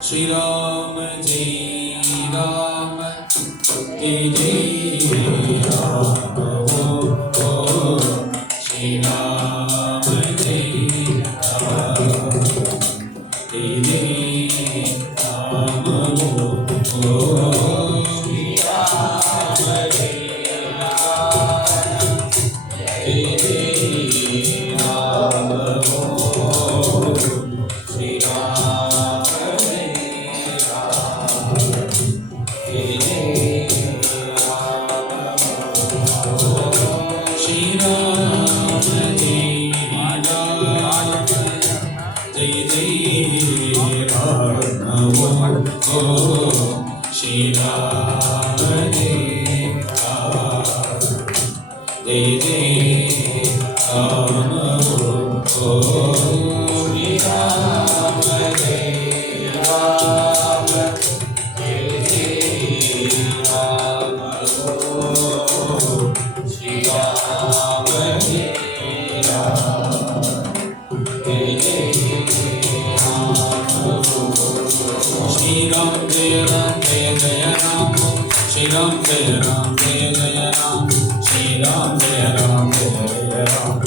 श्री राम जय राम जय जय राम ओ श्री राम जय राम जय जय राम ओ श्री राम जय राम जय जय राम ओ श्री राम श्री राम जय राम जय जय राम ओ श्री राम जय राम जय जय राम ओ श्री राम जय राम जय जय राम श्री राम जय राम जय जय राम श्री राम जय राम जय जय राम श्री राम जय राम जय जय राम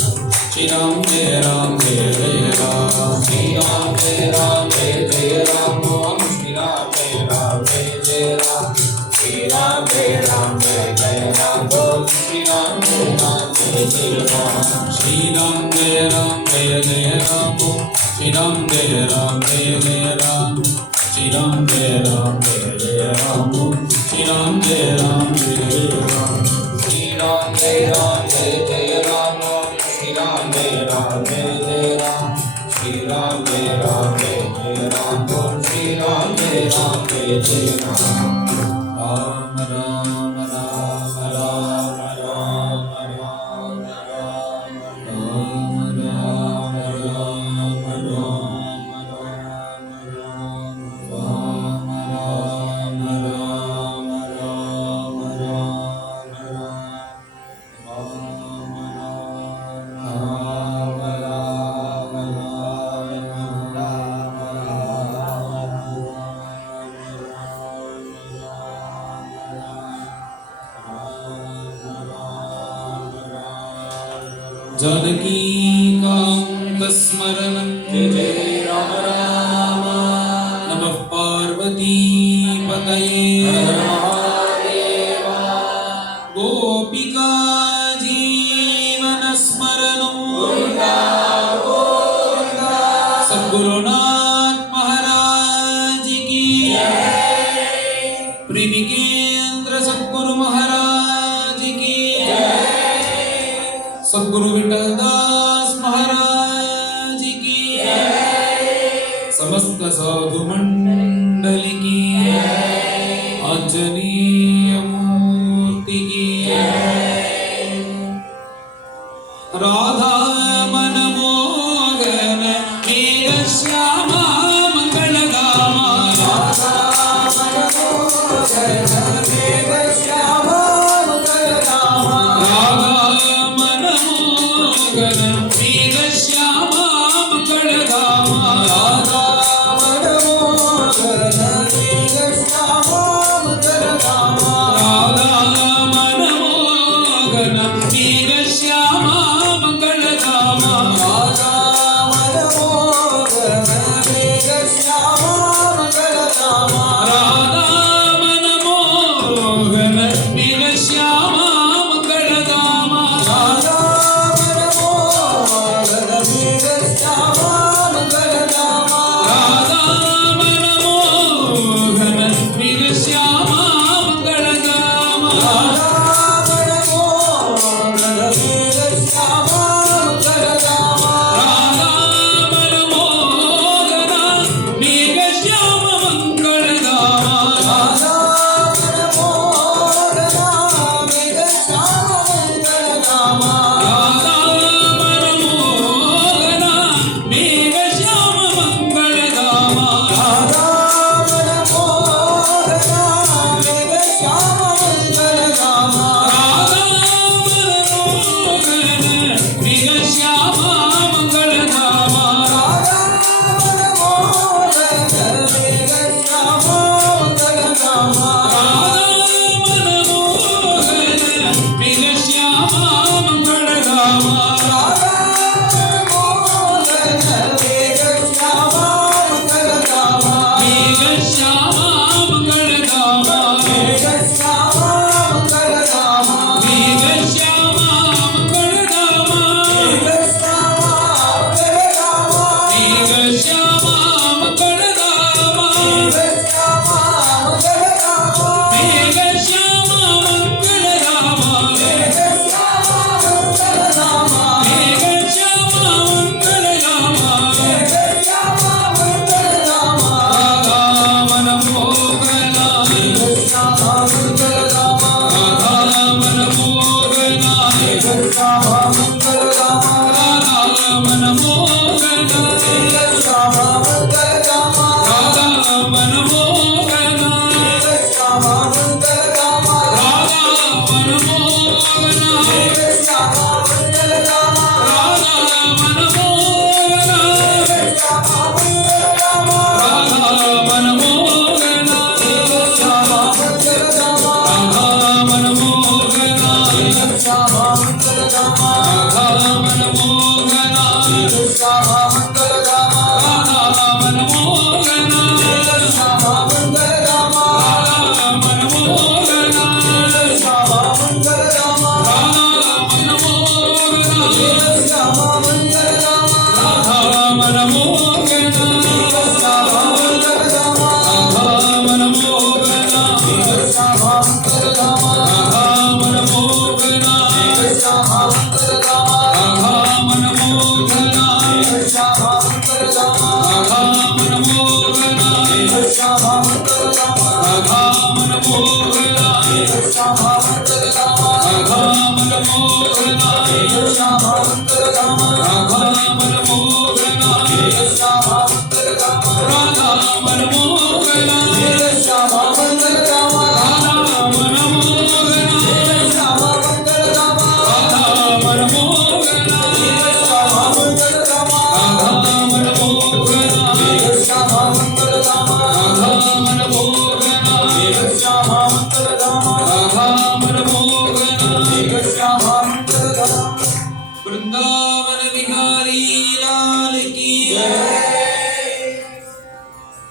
श्री राम जय राम जय जय राम श्री राम जय राम जय जय राम श्री राम जय राम जय जय राम श्री राम जय राम जय जय राम श्री राम जय राम जय जय राम श्री राम जय राम जय जय राम श्री राम जय राम जय जय राम श्री राम जय राम जय जय राम श्री राम जय राम जय जय राम श्री राम जय राम जय जय राम श्री राम जय राम जय जय राम श्री राम जय राम जय जय राम श्री राम जय राम जय जय राम राम राम राम राम राम राम राम राम राम जानकी कांत स्मरणं जय जय राम राम नमः पार्वती पतये महादेव गोपिका जीवन स्मरणं गोविंदा गोविंदा सद्गुरुनाथ महाराज की जय प्रेमिकेंद्र सद्गुरु महाराज की जय सद्गुरु विठलदास महाराज की जय समस्त साधु मंडल की जय आंजनेय मूर्ति की जय राधा मनमोहन मेघ श्यामा मंगलगामा राधा मनमोहन मेघ श्यामा मंगलगामा श्यामा मंगलधामा राधा मनमोहन श्यामा Agamala